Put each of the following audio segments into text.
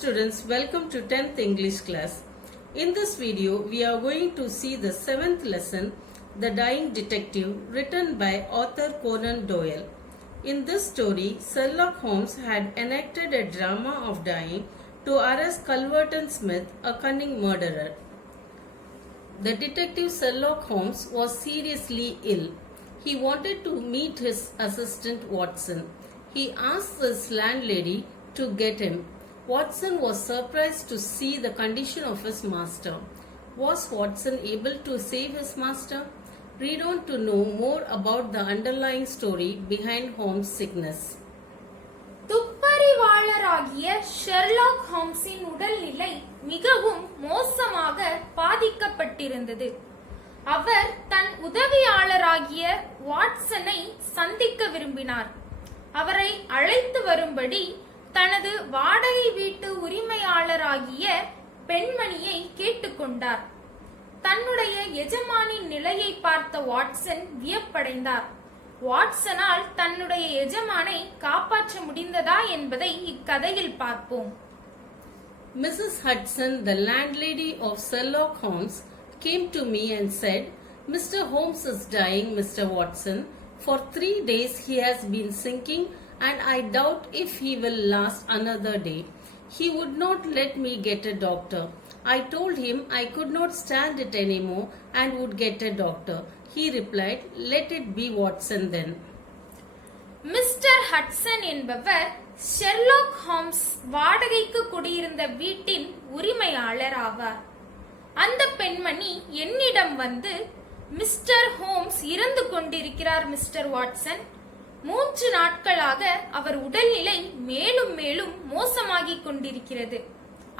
students, welcome to 10th English class. In this video, we are going to see the 7th lesson, The Dying Detective, written by author Conan Doyle. In this story, Sherlock Holmes had enacted a drama of dying to arrest Culverton Smith, a cunning murderer. The detective Sherlock Holmes was seriously ill. He wanted to meet his assistant Watson. He asked his landlady to get him. Watson was surprised to see the condition of his master. Was Watson able to save his master? Read on to know more about the underlying story behind Holmes' sickness. துப்பறிவாளராகிய Sherlock ஹோம்ஸின் உடல்நிலை மிகவும் மோசமாக பாதிக்கப்பட்டிருந்தது. அவர் தன் உதவியாளராகிய வாட்சனை சந்திக்க விரும்பினார். அவரை அழைத்து வரும்படி தனது வாடகை வீட்டு உரிமையாளராகிய பெண்மணியை கேட்டுக்கொண்டார். தன்னுடைய எஜமானின் நிலையை பார்த்த வாட்சன் வியப்படைந்தார். வாட்சனால் தன்னுடைய எஜமானை காப்பாற்ற முடிந்ததா என்பதை இக்கதையில் பார்ப்போம். Mrs. Hudson, the landlady of Sherlock Holmes, came to me and said, "Mr. Holmes is dying, Mr. Watson. For 3 days he has been sinking and I doubt if he will last another day. He would not let me get a doctor. I told him I could not stand it anymore and would get a doctor. He replied, 'Let it be Watson then.'" Mister Hudson என்பவர் Sherlock Holmes வாடகைக்கு குடியிருந்த வீட்டின் உரிமையாளர் ஆவார். அந்த பெண்மணி என்னிடம் வந்து, "மிஸ்டர் ஹோம்ஸ் இறந்து கொண்டிருக்கிறார் மிஸ்டர் வாட்சன். 3 நாட்களாக அவர் உடல்நிலை மேலும் மேலும் மோசமாகிக் கொண்டிருக்கிறது.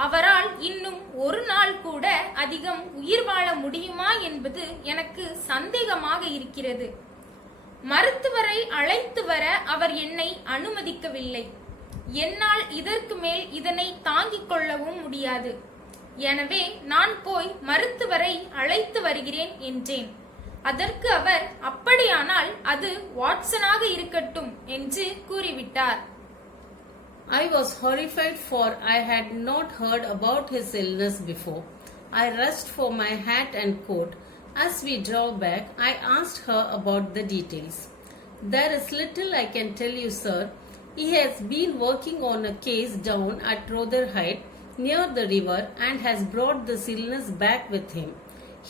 அவரால் இன்னும் 1 நாள் கூட அதிகம் உயிர் வாழ முடியுமா என்பது எனக்கு சந்தேகமாக இருக்கிறது. மருத்துவரை அழைத்து வர அவர் என்னை அனுமதிக்கவில்லை. என்னால் இதற்கு மேல் இதனை தாங்கிக் கொள்ளவும் முடியாது. எனவே நான் போய் மருத்துவரை அழைத்து வருகிறேன் என்றேன். அதற்கு அவர், "அப்படியானால் அது வாட்சனாக இருக்கட்டும்" என்று கூறிவிட்டார். I was horrified, for I had not heard about his illness before. I rushed for my hat and coat. As we drove back, I asked her about the details. "There is little I can tell you, sir. He has been working on a case down at Rotherhithe near the river and has brought this illness back with him.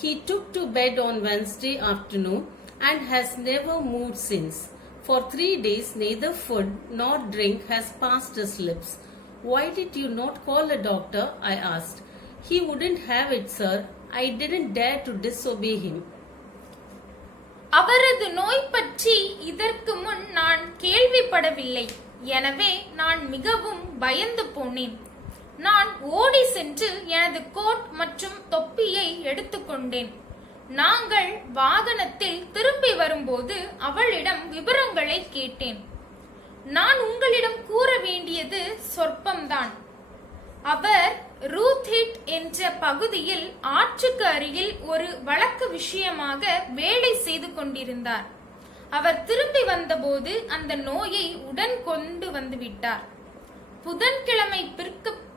He took to bed on Wednesday afternoon and has never moved since. For 3 days neither food nor drink has passed his lips. Why did you not call a doctor?" I asked. "He wouldn't have it, sir. I didn't dare to disobey him." அவரது நோய் பற்றி இதற்கு முன் நான் கேள்விப்படவில்லை. எனவே நான் மிகவும் பயந்து போனேன். நான் ஓடி சென்று எனது கோட் மற்றும் தொப்பியை எடுத்துக்கொண்டேன். நாங்கள் வாகனத்தில் திரும்பி வரும்போது அவளிடம் விவரங்களை கேட்டேன். நான் உங்களிடம் கூற வேண்டியது சொற்பம்தான். அவர் ரூத்ஹிட் என்ற பகுதியில் ஆற்றுக்கு அருகில் ஒரு வழக்கு விஷயமாக வேலை செய்து கொண்டிருந்தார். அவர் திரும்பி வந்தபோது அந்த நோயை உடன் கொண்டு வந்துவிட்டார். புதன்கிழமை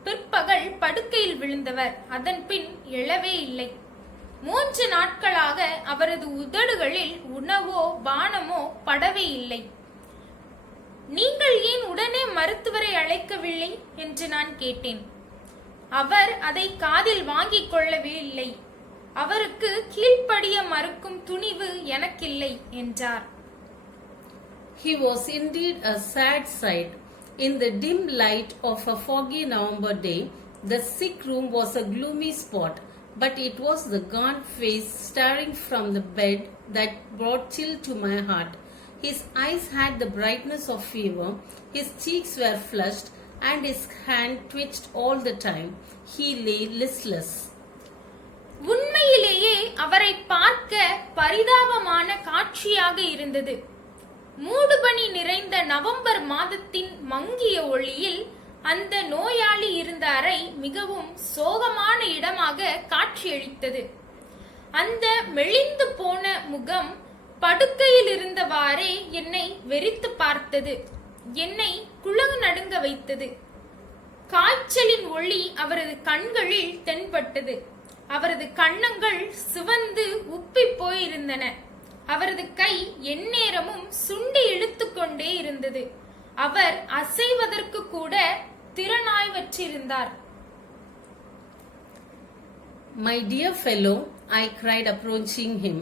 பிற்பகல் படுக்கையில் விழுந்தவர். அதன் பின் எழவே இல்லை. 3 நாட்களாக அவரது உதடுகளில் உணவோ பானமோ படவே இல்லை. "நீங்கள் ஏன் உடனே மருத்துவரை அழைக்கவில்லை?" என்று நான் கேட்டேன். அவர் அதை காதில் வாங்கிக் கொள்ளவே இல்லை. "அவருக்கு கீழ்ப்படிய மறுக்கும் துணிவு எனக்கில்லை" என்றார். He was indeed a sad sight. In the dim light of a foggy November day, the sick room was a gloomy spot, but it was the gaunt face staring from the bed that brought chill to my heart. His eyes had the brightness of fever, his cheeks were flushed, and his hand twitched all the time. He lay listless. உண்மையிலேயே அவரை பார்க்க பரிதாபமான காட்சியாக இருந்தது. மூடுபனி நிறைந்த November மாதத்தின் மங்கிய ஒளியில் அந்த நோயாளி இருந்த அறை மிகவும் சோகமான இடமாக காட்சியளித்தது. அந்த மெலிந்து போன முகம் படுக்கையில் இருந்தவாறே என்னை வெறித்து பார்த்தது. என்னை குழகு நடுங்க வைத்தது. காய்ச்சலின் ஒளி அவரது கண்களில் தென்பட்டது. அவரது கன்னங்கள் சிவந்து உப்பி போயிருந்தன. அவரது கை எந்நேரமும் சுண்டி இழுத்துக் கொண்டே இருந்தது. அவர் அசைவதற்கு கூட திறனாய்வற்றிருந்தார். My dear fellow, I cried, approaching him.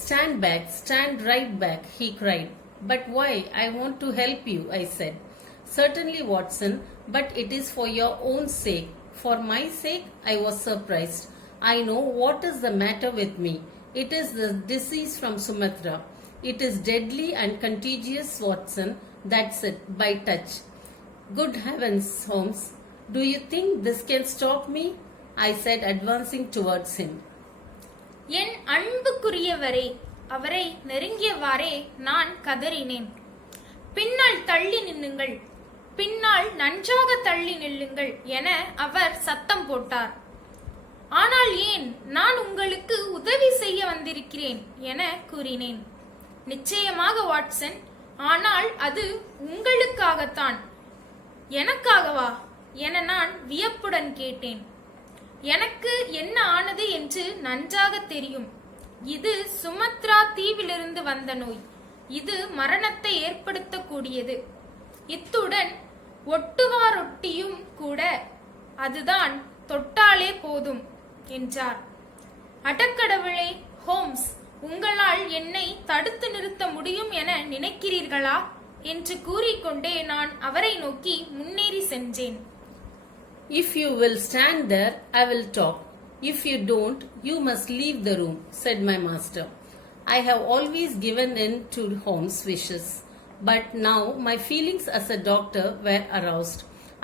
Stand back, stand right back, he cried. But why? I want to help you, I said. Certainly, Watson, but it is for your own sake. For my sake, I was surprised. I know what is the matter with me. It is the disease from Sumatra. It is deadly and contagious, Watson. That's it, by touch. Good heavens, Holmes. Do you think this can stop me? I said, advancing towards him. என் அன்புக்குரியவரே, அவரை நெருங்கியவாறே நான் கதறினேன். பின்னால் தள்ளி நில்லுங்கள், பின்னால் நன்றாக தள்ளி நில்லுங்கள் என அவர் சத்தம் போட்டார். ஆனால் ஏன்? நான் உங்களுக்கு உதவி செய்ய வந்திருக்கிறேன் என கூறினேன். நிச்சயமாக வாட்சன், ஆனால் அது உங்களுக்காகத்தான். எனக்காகவா என நான் வியப்புடன் கேட்டேன். எனக்கு என்ன ஆனது என்று நன்றாக தெரியும். இது சுமத்ரா தீவிலிருந்து வந்த நோய். இது மரணத்தை ஏற்படுத்தக்கூடியது. இத்துடன் ஒட்டுவாரொட்டியும் கூட. அதுதான் தொட்டாலே போதும் என்றார். அடக்கடவுளே, ஹோம்ஸ், உங்களால் என்னை தடுத்து நிறுத்த முடியும் என நினைக்கிறீர்களா என்று கூறிக்கொண்டே நான் அவரை நோக்கி முன்னேறி சென்றேன். If you will stand there, I will talk. If you don't, you must leave the room, said my master. I have always given in to Holmes' wishes, but now my feelings as a doctor were aroused.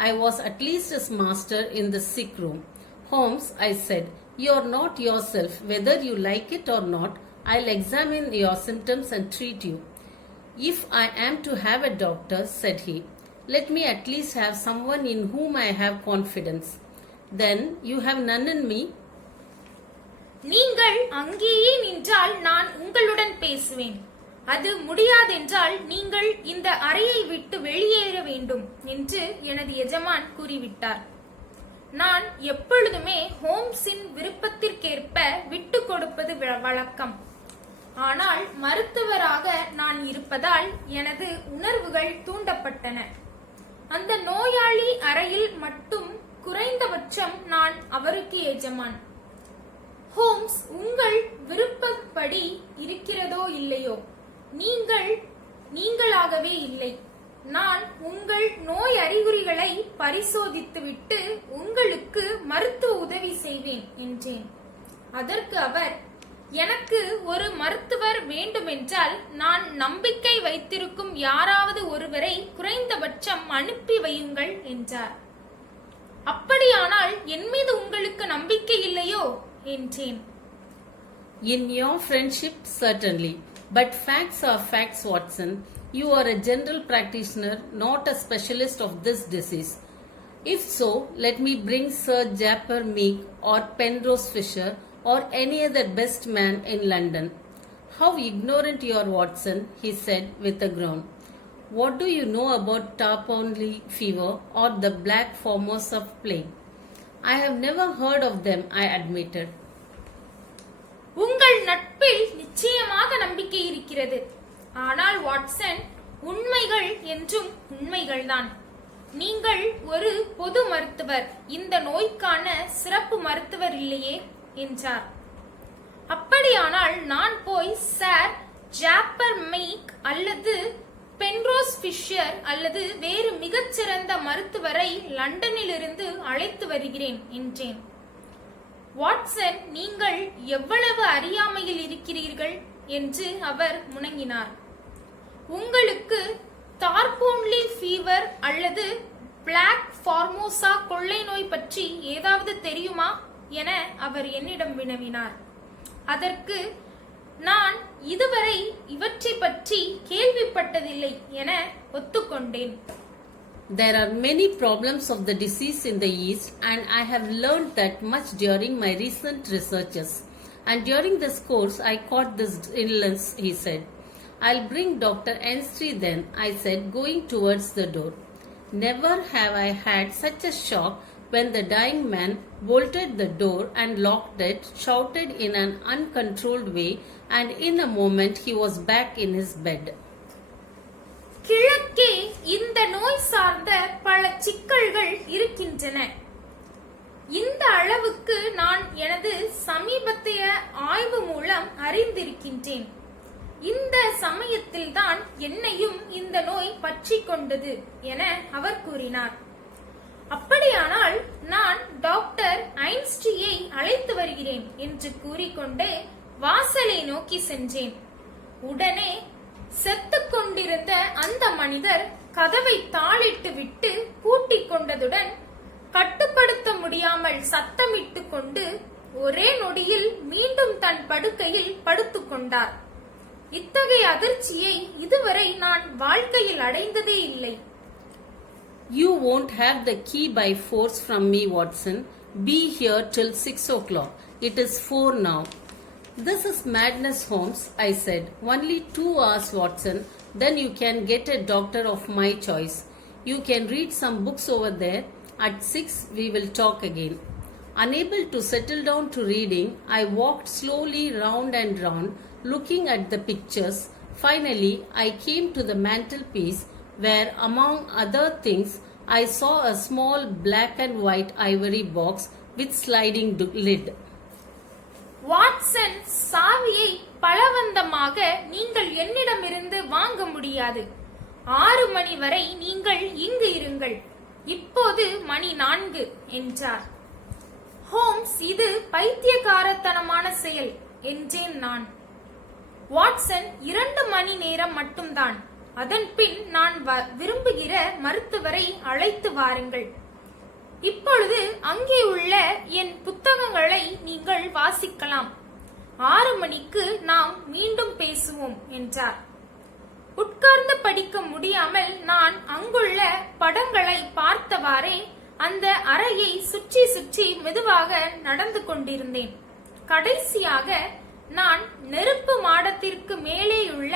I was at least his master in the sick room. Holmes, I said, you are not yourself. Whether you like it or not, I'll examine your symptoms and treat you. If I am to have a doctor, said he, let me at least have someone in whom I have confidence. Then you have none in me. நீங்கள் அங்கேயே நின்றால் நான் உங்களுடன் பேசுவேன். அது முடியாதென்றால் நீங்கள் இந்த அறையை விட்டு வெளியேற வேண்டும் என்று எனது எஜமான் கூறிவிட்டார். நான் எப்பொழுதுமே ஹோம்ஸின் விருப்பத்திற்கேற்ப விட்டு கொடுப்பது வழக்கம். ஆனால் மருத்துவராக நான் இருப்பதால் எனது உணர்வுகள் தூண்டப்பட்டன. அந்த நோயாளி அறையில் மட்டும் குறைந்தபட்சம் நான் அவருக்கு எஜமான். ஹோம்ஸ், உங்கள் விருப்பப்படி இருக்கிறதோ இல்லையோ, நீங்களாகவே இல்லை. நான் உங்கள் நோய் அறிகுறிகளை பரிசோதித்துவிட்டு உங்களுக்கு மருத்துவ உதவி செய்வேன் என்றேன். அதற்கு அவர், எனக்கு ஒரு மருத்துவர் வேண்டுமென்றால் நான் நம்பிக்கை வைத்திருக்கும் யாராவது ஒருவரை குறைந்தபட்சம் அனுப்பி வையுங்கள் என்றார். அப்படியானால் என் மீது உங்களுக்கு நம்பிக்கை இல்லையோ என்றேன். In your friendship, certainly. But facts are facts, Watson. You are a general practitioner, not a specialist of this disease. If so, let me bring Sir Japper Meek or Penrose Fisher or any other best man in London. How ignorant you are, Watson, he said with a groan. What do you know about tarponley fever or the black Formosa plague? I have never heard of them, I admitted. உங்கள் நட்பில் நிச்சயமாக நம்பிக்கை இருக்கிறது. ஆனால் Watson, உண்மைகள் என்றும் உண்மைகள்தான். நீங்கள் ஒரு பொது மருத்துவர், இந்த நோய்க்கான சிறப்பு மருத்துவர் இல்லையே என்றார். அப்படியானால் நான் போய் சார் ஜாப்பர் மீக் அல்லது பென்ரோஸ் ஃபிஷர் அல்லது வேறு மிகச்சிறந்த மருத்துவரை லண்டனிலிருந்து அழைத்து வருகிறேன் என்றேன். வாட்சன், நீங்கள் எவ்வளவு அறியாமையில் இருக்கிறீர்கள் என்று அவர் முணங்கினார். உங்களுக்கு தார்போன்லி ஃபீவர் அல்லது பிளாக் ஃபார்மோசா கொள்ளை நோய் பற்றி ஏதாவது தெரியுமா என அவர் என்னிடம் வினவினார். அதற்கு நான் இதுவரை இவற்றை பற்றி கேள்விப்பட்டதில்லை என ஒத்துக்கொண்டேன். There are many problems of the disease in the East, and I have learned that much during my recent researches. And during this course, I caught this illness, he said. I'll bring Dr. Enstry then, I said, going towards the door. Never have I had such a shock when the dying man bolted the door and locked it, shouted in an uncontrolled way, and in a moment he was back in his bed. கிழக்கே இந்த நோய் சார்ந்த பல சிக்கல்கள் இருக்கின்றன. இந்த அளவுக்கு நான் எனது சமீபத்திய ஆய்வு மூலம் அறிந்திருக்கின்றேன். இந்த சமயத்தில்தான் என்னையும் இந்த நோய் பற்றி கொண்டது என அவர் கூறினார். அப்படியானால் நான் டாக்டர் ஐன்ஸ்டீனை அழைத்து வருகிறேன் என்று கூறிக்கொண்டே வாசலை நோக்கி சென்றேன். உடனே செத்துக் கொண்டிருந்த அந்த மனிதர் கதவை தாளிட்டு விட்டு பூட்டிக் கொண்டதுடன் கட்டுப்படுத்த முடியாமல் சத்தமிட்டு கொண்டு ஒரே நொடியில் மீண்டும் தன் படுக்கையில் படுத்துக் கொண்டார். இத்தகைய அதிர்ச்சியை இதுவரை நான் வாழ்க்கையில் அடைந்ததே இல்லை. You won't have the key by force from me, Watson. Be here till 6 o'clock. It is 4 now. This is madness, Holmes, I said. Only 2 hours, Watson. Then you can get a doctor of my choice. You can read some books over there. At 6 we will talk again. Unable to settle down to reading, I walked slowly round and round, looking at the pictures. Finally, I came to the mantelpiece where, among other things, I saw a small black and white ivory box with sliding lid. Watson, சாவியை பலவந்தமாக நீங்கள் என்னிடமிருந்து வாங்க முடியாது. 6 மணி வரை நீங்கள் இங்கு இருங்கள். இப்போது மணி 4 என்றார். ஹோம்ஸ், இது பைத்தியக்காரத்தனமான செயல் என்றேன் நான். வாட்சன், 2 மணி நேரம் மட்டும்தான். அதன் பின் நான் விரும்புகிற மருத்துவரை அழைத்து வாருங்கள். இப்பொழுது அங்கே உள்ள என் புத்தகங்களை நீங்கள் வாசிக்கலாம். 6 மணிக்கு நாம் மீண்டும் பேசுவோம் என்றார். உட்கார்ந்து படிக்க முடியாமல் நான் அங்குள்ள படங்களை பார்த்தவாறே அந்த அறையை சுற்றி சுற்றி மெதுவாக நடந்து கொண்டிருந்தேன். கடைசியாக நான் நெருப்பு மாடத்திற்கு மேலேயுள்ள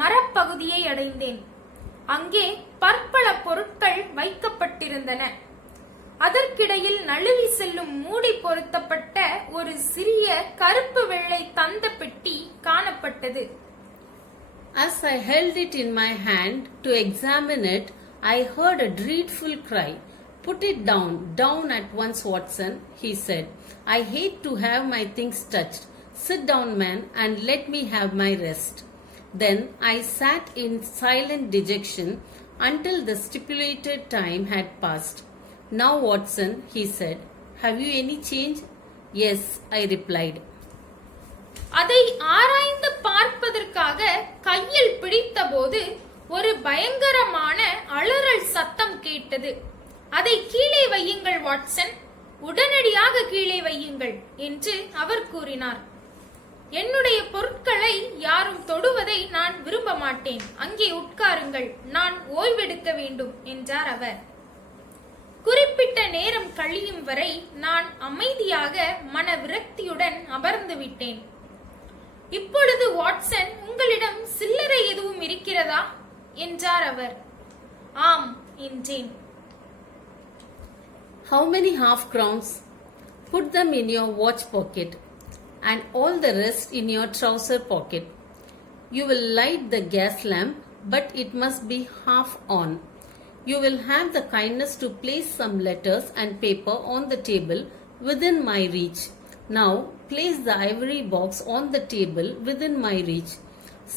மரப்பகுதியை அடைந்தேன். அங்கே பற்பல பொருட்கள் வைக்கப்பட்டிருந்தன. அதற்கிடையில் நழுவி செல்லும் மூடி பொருத்தப்பட்ட ஒரு சிறிய கருப்பு வெள்ளை தந்த பெட்டி காணப்பட்டது. As I held it in my hand to examine it, I heard a dreadful cry. Put it down, down at once, Watson, he said. I hate to have my things touched. Sit down, man, and let me have my rest. Then I sat in silent dejection until the stipulated time had passed. Now, Watson, he said, have you any change? Yes, I replied. அதை ஆராய்ந்து பார்ப்பதற்காக கையில் பிடித்தபோது ஒரு பயங்கரமான அலறல் சத்தம் கேட்டது. அதை கீழே வையுங்கள் வாட்சன், உடனடியாக கீழே வையுங்கள் என்று அவர் கூறினார். என்னுடைய பொருட்களை யாரும் தொடுவதை நான் விரும்ப மாட்டேன். அங்கே உட்காருங்கள், நான் ஓய்வெடுக்க வேண்டும் என்றார் அவர். குறிப்பிட்ட நேரம் கழியும் வரை நான் அமைதியாக மன விரக்தியுடன் அமர்ந்து விட்டேன். இப்பொழுது வாட்சன், உங்களிடம் சில்லறை எதுவும் இருக்கிறதா என்றார் அவர். ஆம் என்றேன். How many half crowns? Put them in your watch pocket and all the rest in your trouser pocket. You will light the gas lamp, but it must be half on. You will have the kindness to place some letters and paper on the table within my reach. Now place the ivory box on the table within my reach.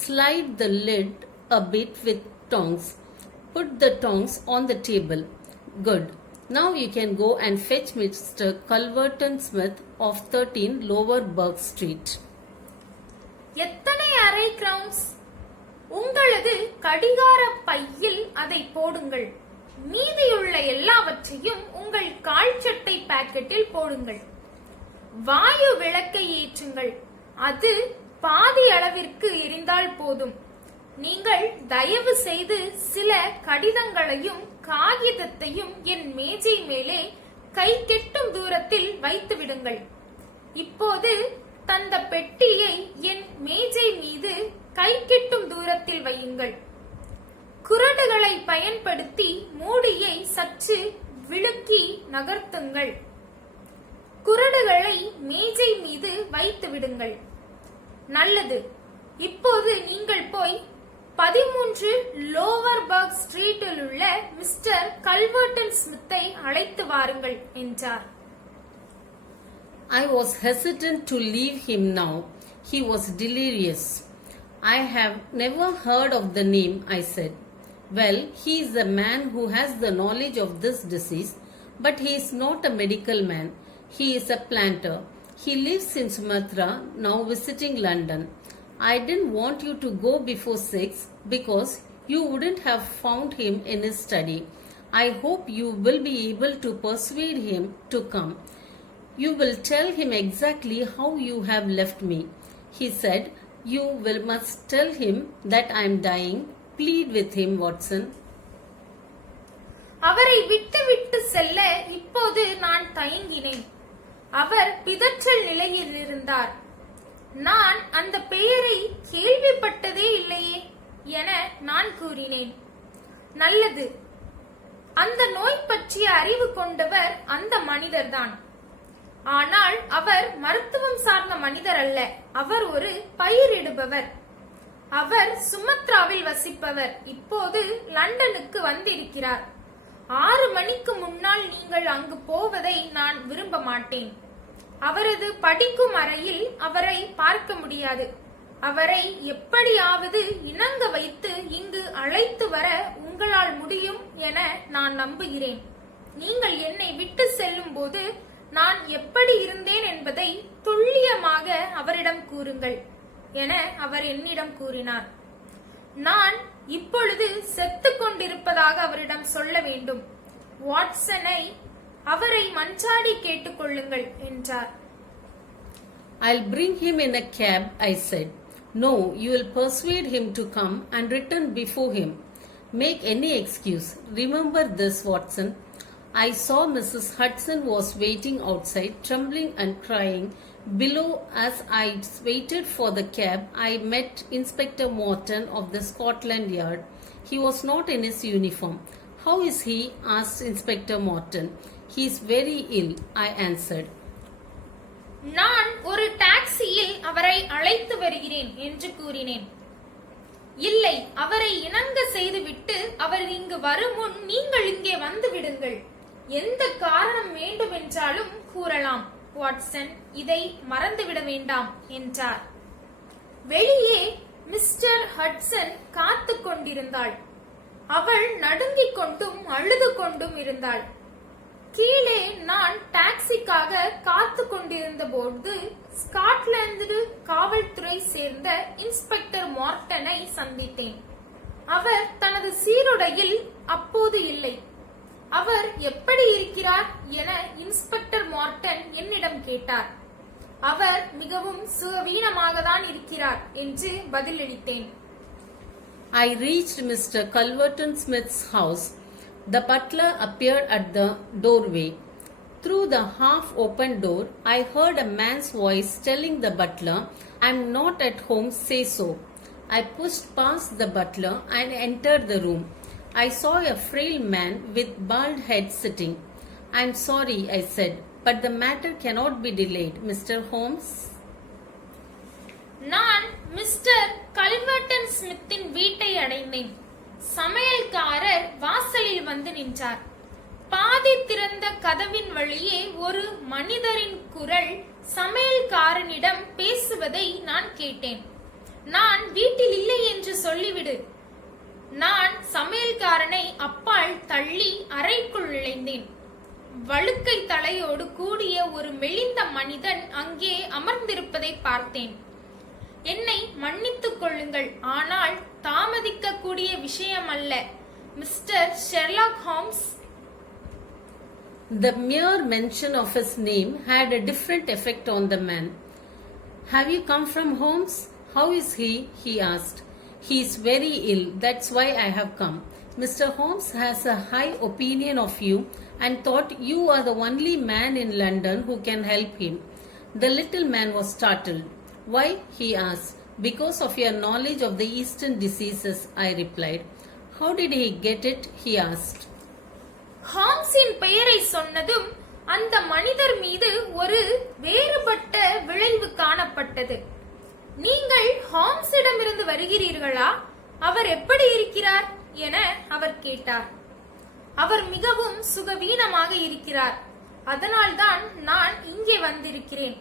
Slide the lid a bit with tongs. Put the tongs on the table. Good. Now you can go and fetch Mr. Culverton Smith of 13 Lower Burke Street. எத்தனை அரை crowns? உங்களது கடிகார பையில் அதை போடுங்கள். மீதியுள்ள எல்லாவற்றையும் உங்கள் கால்சட்டை பாக்கெட்டில் போடுங்கள். வாயு விளக்கை ஏற்றுங்கள். அது பாதி அளவிற்கு எரிந்தால் போதும். நீங்கள் தயவு செய்து சில கடிதங்களையும் காகிதத்தையும் என் மேஜை மேலே கை கெட்டும் தூரத்தில் வைத்து விடுங்கள். இப்போது தந்த பெட்டியை என் மேஜை மீது கை கெட்டும் தூரத்தில் வையுங்கள். குறடுகளை பயன்படுத்தி மூடியை சற்று விழுக்கி நகர்த்துங்கள். குறடுகளை மேஜை மீது வைத்து விடுங்கள். நல்லது. இப்போது நீங்கள் போய் 13 லோவர்பர்க் ஸ்ட்ரீட்டில் உள்ள மிஸ்டர் கல்வர்டன் ஸ்மித்தை அழைத்து வாருங்கள் என்றார். I was hesitant to leave him now. He was delirious. I have never heard of the name, I said. Well, he is a man who has the knowledge of this disease, but he is not a medical man. He is a planter. He lives in Sumatra, now visiting London. I didn't want you to go before 6 because you wouldn't have found him in his study. I hope you will be able to persuade him to come. You will tell him exactly how you have left me. He said, you must tell him that I am dying. Plead with him, Watson. அவரை விட்டு செல்ல இப்போது நான் தயங்கினேன். அவர் பிதற்றல் நிலையில் இருந்தார். நான் அந்த பெயரை கேள்விப்பட்டதே இல்லையே என நான் கூறினேன். நல்லது. அந்த நோய் பற்றிய அறிவு கொண்டவர் அந்த மனிதர்தான். ஆனால் அவர் மருத்துவம் சார்ந்த மனிதர் அல்ல. அவர் ஒரு பயிரிடுபவர். அவர் சுமத்ராவில் வசிப்பவர். இப்போது லண்டனுக்கு வந்திருக்கிறார். 6 மணிக்கு முன்னால் நீங்கள் அங்கு போவதை நான் விரும்ப மாட்டேன். அவரது படிக்கும் அறையில் அவரை பார்க்க முடியாது. அவரை எப்படியாவது இணங்க வைத்து இங்கு அழைத்து வர உங்களால் முடியும் என நான் நம்புகிறேன். நீங்கள் என்னை விட்டு செல்லும் போது நான் எப்படி இருந்தேன் என்பதை துல்லியமாக அவரிடம் கூறுங்கள் என அவர் என்னிடம் கூறினார். நான் இப்பொழுது செத்துக் கொண்டிருப்பதாக அவரிடம் சொல்ல வேண்டும். வாட்சனை அவரை மன்றாடி கேட்டுக்கொள்ளுங்கள் என்றார். I'll bring him in a cab, I said. No, you will persuade him to come and return before him. Make any excuse. Remember this, Watson. I saw Mrs. Hudson was waiting outside, trembling and crying. Below, as I waited for the cab, I met Inspector Morton of the Scotland Yard. He was not in his uniform. How is he? Asked Inspector Morton. He is very ill, I answered. நான் ஒரு டாக்ஸியில் அவரை அழைத்து வருகிறேன் என்று கூறினேன். இல்லை, அவரை இணங்க செய்துவிட்டு அவர் இங்கு வரும் முன் நீங்கள் இங்கே வந்து விடுங்கள். எந்த காரணம் வேண்டுமென்றாலும் கூறலாம். வாட்சன், இதை மறந்துவிட வேண்டாம் என்றார். வெளியே மிஸ்டர் ஹட்சன் காத்து கொண்டிருந்தாள். அவள் நடுங்கிக் கொண்டும் அழுது கொண்டும் இருந்தாள். கீழே நான் டாக்ஸிக்காக காத்து கொண்டிருந்த போது ஸ்காட்லாந்து காவல்துறை சேர்ந்த இன்ஸ்பெக்டர் மார்டனை சந்தித்தேன். அவர் தனது சீருடையில் அப்போது இல்லை. அவர் எப்படி இருக்கிறார் என இன்ஸ்பெக்டர் மார்டன் என்னிடம் கேட்டார். அவர் மிகவும் சுகவீனமாக தான் இருக்கிறார் என்று பதிலளித்தேன். I reached Mr. Culverton Smith's house. The butler appeared at the doorway. Through the half-open door, I heard a man's voice telling the butler, "I'm not at home, say so." I pushed past the butler and entered the room. I saw a frail man with bald head sitting. "I'm sorry," I said, "but the matter cannot be delayed, Mr. Holmes." நான் mister கல்வர்டன் ஸ்மித்தின் வீட்டை அடைந்தேன். சமையல்காரர் வாசலில் வந்து நின்றார். பாதி திறந்த கதவின் வழியே ஒரு மனிதரின் குரல் சமையல்காரனிடம் பேசுவதை நான் கேட்டேன். நான் வீட்டில் இல்லை என்று சொல்லிவிடு. நான் சமையல்காரனை அப்பால் தள்ளி அறைக்குள் நுழைந்தேன். வழுக்கை தலையோடு கூடிய ஒரு மெலிந்த மனிதன் அங்கே அமர்ந்திருப்பதை பார்த்தேன். என்னை மன்னித்துக் கொள்ளுங்கள், ஆனால் தாமதிக்க கூடிய விஷயம் அல்ல, mister Sherlock Holmes. The mere mention of his name had a different effect on the man. "Have you come from Holmes? How is he?" he asked. "He is very ill, that's why I have come. Mr. Holmes has a high opinion of you and thought you are the only man in London who can help him." The little man was startled. "Why?" he asked. "Because of your knowledge of the Eastern diseases," I replied. How did he get it? He asked. ஹாம்ஸின் பெயரை சொன்னதும் அந்த மனிதர் மீது ஒரு வேறுபட்ட விளைவு காணப்பட்டது. நீங்கள் ஹாம்ஸிடமிருந்து வருகிறீர்களா? அவர் எப்படி இருக்கிறார் என அவர் கேட்டார். அவர் மிகவும் சுகவீனமாக இருக்கிறார். அதனால்தான் நான் இங்கே வந்திருக்கிறேன்.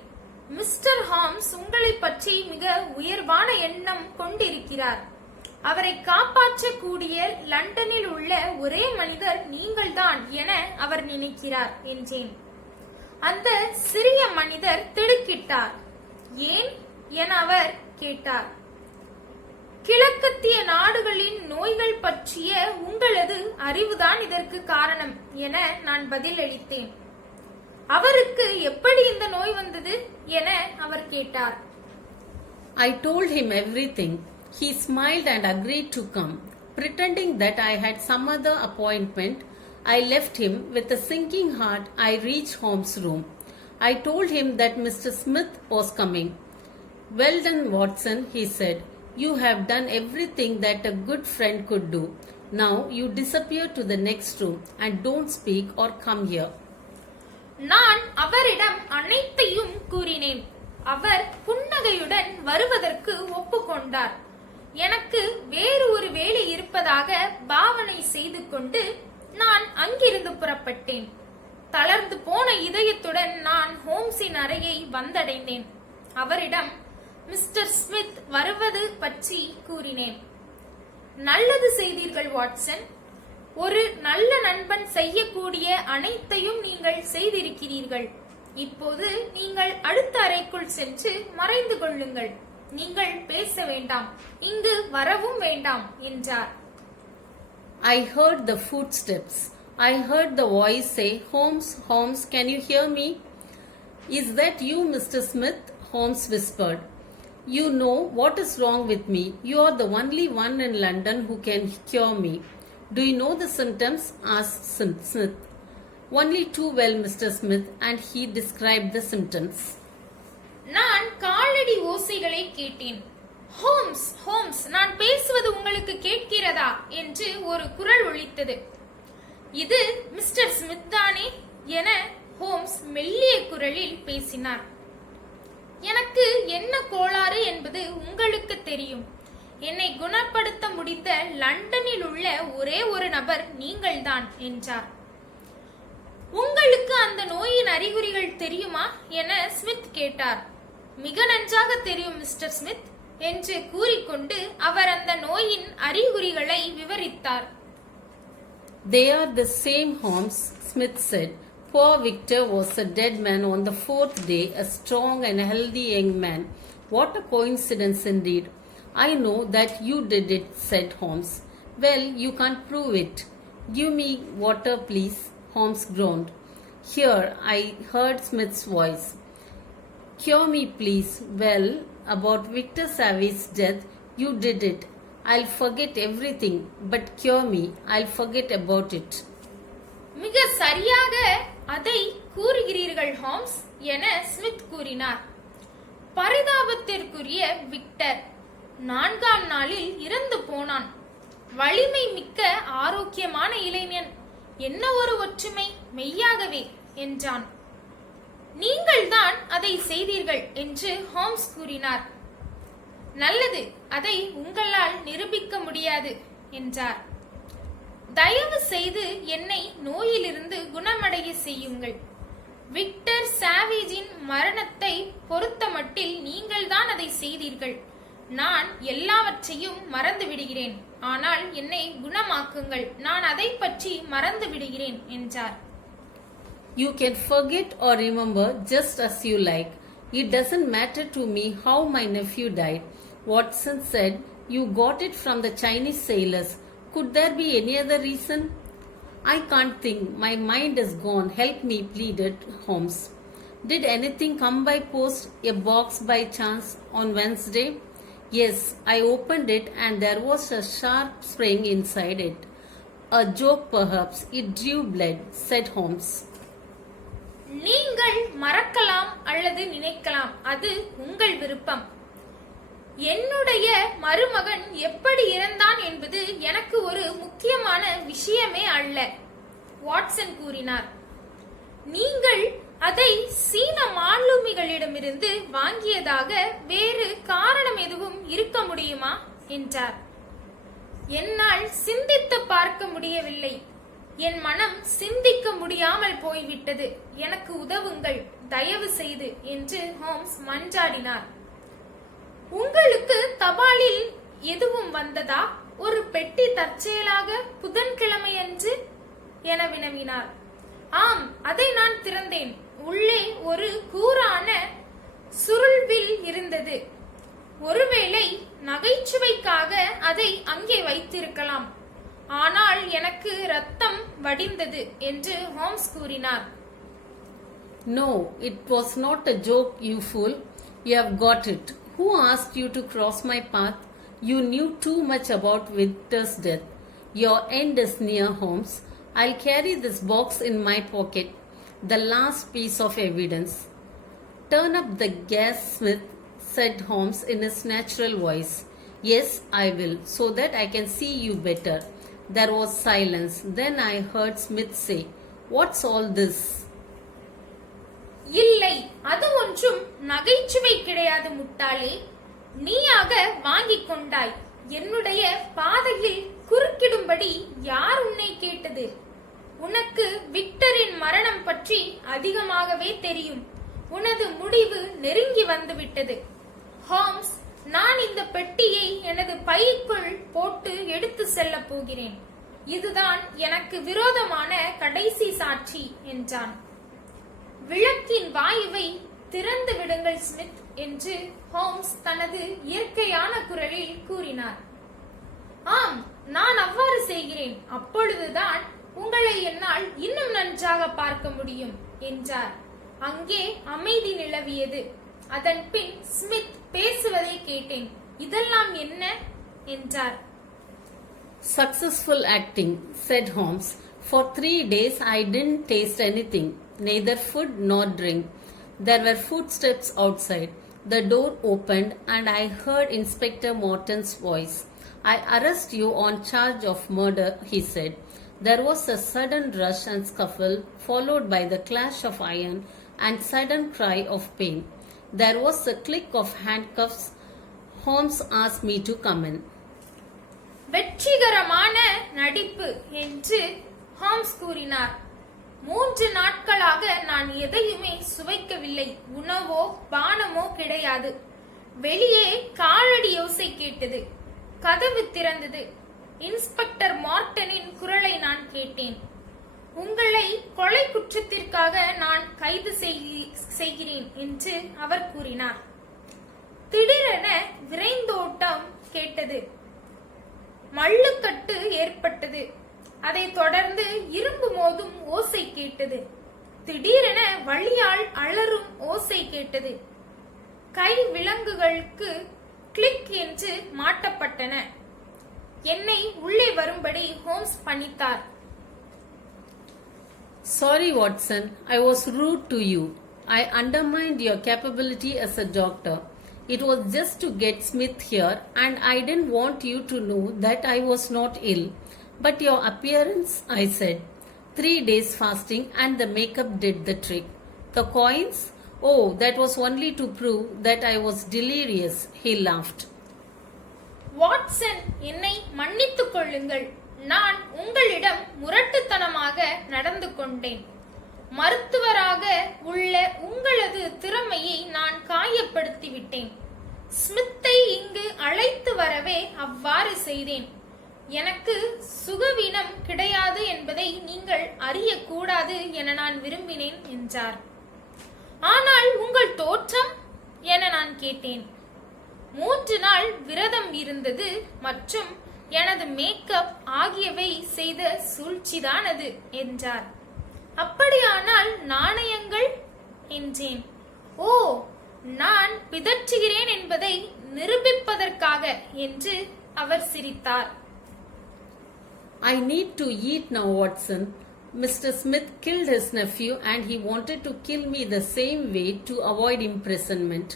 மிஸ்டர் ஹாம்ஸ் உங்களை பற்றி மிக உயர்வான எண்ணம் கொண்டிருக்கிறார். அவரை காப்பாற்றக்கூடிய லண்டனில் உள்ள ஒரே மனிதர் நீங்கள்தான் என அவர் நினைக்கிறார் என்றேன். அந்த சிறிய மனிதர் திடுக்கிட்டார். ஏன் என அவர் கேட்டார். கிழக்கத்திய நாடுகளின் நோய்கள் பற்றிய உங்களது அறிவுதான் இதற்கு காரணம் என நான் பதிலளித்தேன். அவருக்கு எப்படி இந்த நோய் வந்தது என அவர் கேட்டார். I told him everything. He smiled and agreed to come. Pretending that I had some other appointment, I left him. With a sinking heart, I reached Holmes' room. I told him that Mr. Smith was coming. Well done, Watson, he said. You have done everything that a good friend could do. Now you disappear to the next room and don't speak or come here. நான் அவரிடம் அனைத்தையும் கூறினேன். அவர் புன்னகையுடன் வருவதற்கு ஒப்புக்கொண்டார். எனக்கு வேறு ஒரு வேலை இருப்பதாக பாவனை செய்து கொண்டு நான் அங்கிருந்து புறப்பட்டேன். தளர்ந்து போன இதயத்துடன் நான் ஹோம்ஸின் அறையை வந்தடைந்தேன். அவரிடம் மிஸ்டர் ஸ்மித் வருவது பற்றி கூறினேன். நல்லது செய்தீர்கள் வாட்சன். ஒரு நல்ல நண்பன் செய்யக்கூடிய அனைத்தையும் நீங்கள் செய்திருக்கிறீர்கள். இப்போது நீங்கள் அடுத்த அறைக்குள் சென்று மறைந்து கொள்ளுங்கள். நீங்கள் பேச வேண்டாம், இங்கு வரவும் வேண்டாம் என்றார். I heard the footsteps. I heard the voice say, Holmes, Holmes, can you hear me? Is that you, Mr. Smith? Holmes whispered. You know what is wrong with me. You are the only one in London who can cure me. Do you know the symptoms? Asked Smith. Only too well, Mr. Smith, and he described the symptoms. நான் காலடி ஓசைகளை கேட்டேன். Holmes, Holmes, நான் பேசுவது உங்களுக்கு கேட்கிறதா என்று ஒரு குரல் ஒலித்தது. இது மிஸ்டர் ஸ்மித் தானே என ஹோம்ஸ் மெல்லிய குரலில் பேசினார். எனக்கு என்ன கோளாறு என்பது உங்களுக்கு தெரியும். என்னை குணப்படுத்த முடிந்த லண்டனில் உள்ள ஒரே ஒரு நபர் நீங்கள்தான் என்றார். உங்களுக்கு அந்த நோயின் அறிகுறிகள் தெரியுமா என ஸ்மித் கேட்டார். மிக நன்றாக தெரியும் மிஸ்டர் ஸ்மித் என்று கூறிக்கொண்டு அவர் அந்த நோயின் அறிகுறிகளை விவரித்தார். They are the same, Holmes, Smith said. Poor Victor was a dead man on the fourth day, a strong and healthy young man. What a coincidence indeed. I know that you did it, said Holmes. Well, you can't prove it. Give me water, please, Holmes groaned. Here, I heard Smith's voice. Cure me, please. Well, about Victor Savi's death, you did it. I'll forget everything, but cure me. I'll forget about it. மிக சரியாக அதை கூறுகிறீர்கள் Homs என Smith கூறினார். பரிதாபத்திற்குரிய Victor 4ஆம் நாளில் இறந்து போனான். வலிமை மிக்க ஆரோக்கியமான இளைஞன். என்ன ஒரு ஒற்றுமை, மெய்யாகவே என்றான். நீங்கள் தான் அதை செய்தீர்கள் என்று ஹாம்ஸ் கூறினார். நல்லது, அதை உங்களால் நிரூபிக்க முடியாது என்றார். தயவு செய்து என்னை நோயிலிருந்து குணமடைய செய்யுங்கள். விக்டர் சாவேஜின் மரணத்தை பொறுத்தமட்டில் நீங்கள் தான் அதை செய்தீர்கள். நான் எல்லாவற்றையும் மறந்து விடுகிறேன். ஆனால் என்னை குணமாக்குங்கள். நான் அதை பற்றி மறந்து விடுகிறேன் என்றார். You can forget or remember just as you like. It doesn't matter to me how my nephew died. Watson said you got it from the Chinese sailors. Could there be any other reason? I can't think. My mind is gone. Help me, pleaded Holmes. Did anything come by post, a box by chance, on Wednesday? Yes, I opened it and there was a sharp spring inside it. A joke perhaps. It drew blood, said Holmes. நீங்கள் மறக்கலாம் அல்லது நினைக்கலாம், அது உங்கள் விருப்பம். என்னுடைய மருமகன் எப்படி இறந்தான் என்பது எனக்கு ஒரு முக்கியமான விஷயமே அல்ல, வாட்சன் கூறினார். நீங்கள் அதை சீன மாலுமிகளிடமிருந்து வாங்கியதாக வேறு காரணம் எதுவும் இருக்க முடியுமா என்றார். என்னால் சிந்தித்து பார்க்க முடியவில்லை. என் மனம் சிந்திக்க முடியாமல் போய்விட்டது. எனக்கு உதவுங்கள் தயவு செய்து என்று ஹோம்ஸ் மன்றாடினார். உங்களுக்கு தபாலில் எதுவும் வந்ததா? ஒரு பெட்டி தற்செயலாக புதன்கிழமையன்று என வினவினார். ஆம், அதை நான் திறந்தேன். உள்ளே ஒரு கூரான சுருள்வில் இருந்தது. ஒருவேளை நகைச்சுவைக்காக அதை அங்கே வைத்திருக்கலாம். ஆனால் எனக்கு ரத்தம் வடிந்தது என்று ஹோம்ஸ் கூறினார். No, it was not a joke, you fool. You have got it. Who asked you to cross my path? You knew too much about Victor's death. Your end is near, Holmes. I'll carry this box in my pocket. The last piece of evidence. Turn up the gas, Smith, said Holmes in his natural voice. Yes, I will, so that I can see you better. There was silence. Then I heard Smith say, What's all this? இல்லை, அது ஒன்றும் நகைச்சுவை கிடையாது முட்டாளே. நீயாக வாங்கிக் கொண்டாய். என்னுடைய பாதையில் குறுக்கிடும்படி யார் உன்னை கேட்டது? உனக்கு விக்டரின் மரணம் பற்றி அதிகமாகவே தெரியும். உனது முடிவு நெருங்கி வந்துவிட்டது. ஹோம்ஸ், நான் இந்த பெட்டியை எனது பைக்குள் போட்டு எடுத்து செல்ல போகிறேன். இதுதான் எனக்கு விரோதமான கடைசி சாட்சி என்றான். விளக்கின் வாயுவை திறந்து விடுங்கள் ஸ்மித் என்று ஹோம்ஸ் தனது இயற்கையான குரலில் கூறினார். ஆம், நான் அவ்வாறு செய்கிறேன். அப்பொழுதுதான் உங்களை என்னால் இன்னும் நன்றாக பார்க்க முடியும் என்றார். அங்கே அமைதி நிலவியது. அதன் பின் ஸ்மித் பேசுவதை கேட்டேன். இதெல்லாம் என்ன என்றார். Successful acting, said Holmes. For 3 days I didn't taste anything, neither food nor drink. There were footsteps outside. The door opened and I heard Inspector Morton's voice. I arrest you on charge of murder, he said. There was a sudden rush and scuffle, followed by the clash of iron and sudden cry of pain. There was a click of handcuffs. Holmes asked me to come in. வெற்றிகரமான நடிப்பு என்று Holmes கூறினார். 3 நாட்களாக நான் எதையுமே சுவைக்கவில்லை. உணவோ பானமோ கிடையாது. வெளியே காலடி யோசை கேட்டது. கதவு திறந்தது. இன்ஸ்பெக்டர் மார்டனின் குரலை நான் கேட்டேன். உங்களை கொலை குற்றத்திற்காக நான் கைது செய்கிறேன் என்று அவர் கூறினார். திடீரென விரைந்தோட்டம் கேட்டது. மல்லுக்கட்டு ஏற்பட்டது. அதை தொடர்ந்து இரும்பு மோதும் ஓசை கேட்டது. திடீரென வழியால் அலறும் ஓசை கேட்டது. கை விலங்குகளுக்கு கிளிக் என்று மாட்டப்பட்டன. என்னை உள்ளே வரும்படி Holmes பணித்தார். Sorry, Watson. I was rude to you. I undermined your capability as a doctor. It was just to get Smith here, and I didn't want you to know that I was not ill. But your appearance, I said. 3 days fasting and the makeup did the trick. The coins? Oh, that was only to prove that I was delirious, he laughed. Watson, என்னை மன்னித்துக் கொள்ளுங்கள். நான் உங்களிடம் முரட்டுத்தனமாக நடந்து கொண்டேன். மருத்துவராக உள்ள உங்களது திறமையை நான் காயப்படுத்திவிட்டேன். ஸ்மித்தை இங்கு அழைத்து வரவே அவ்வாறு செய்தேன். எனக்கு சுகவீனம் கிடையாது என்பதை நீங்கள் அறியக்கூடாது என நான் விரும்பினேன் என்றார். ஆனால் உங்கள் தோற்றம் என நான் கேட்டேன். 3 நாள் விரதம் இருந்தது மற்றும் எனது மேக்கப் ஆகியவை செய்த சூழ்ச்சிதான் அது என்றார். அப்படியானால் நாணயங்கள் என்றேன். ஓ, நான் பிதற்றுகிறேன் என்பதை நிரூபிப்பதற்காக என்று அவர் சிரித்தார். I need to eat now, Watson. Mr. Smith killed his nephew and he wanted to kill me the same way to avoid imprisonment.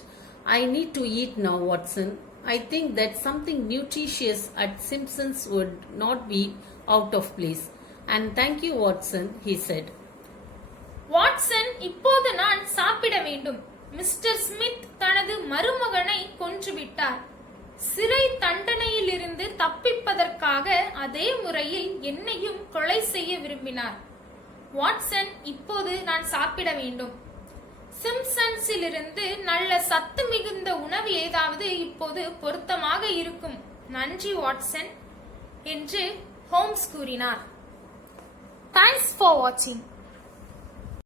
I need to eat now, Watson. I think that something nutritious at Simpson's would not be out of place. And thank you, Watson, he said. Watson, இப்போது நான் சாப்பிட வேண்டும். Mister Smith தனது மருமகனை கொன்றுவிட்டார். சிறை தண்டனையிலிருந்து தப்பிப்பதற்காக அதே முறையில் என்னையும் கொலை செய்ய விரும்பினார். வாட்சன், இப்போது நான் சாப்பிட வேண்டும். சிம்ப்சன்ஸிலிருந்து நல்ல சத்து மிகுந்த உணவு ஏதாவது இப்போது பொருத்தமாக இருக்கும். நன்றி வாட்சன் என்று ஹோம்ஸ் கூறினார். தேங்க்ஸ் ஃபார் வாட்சிங்.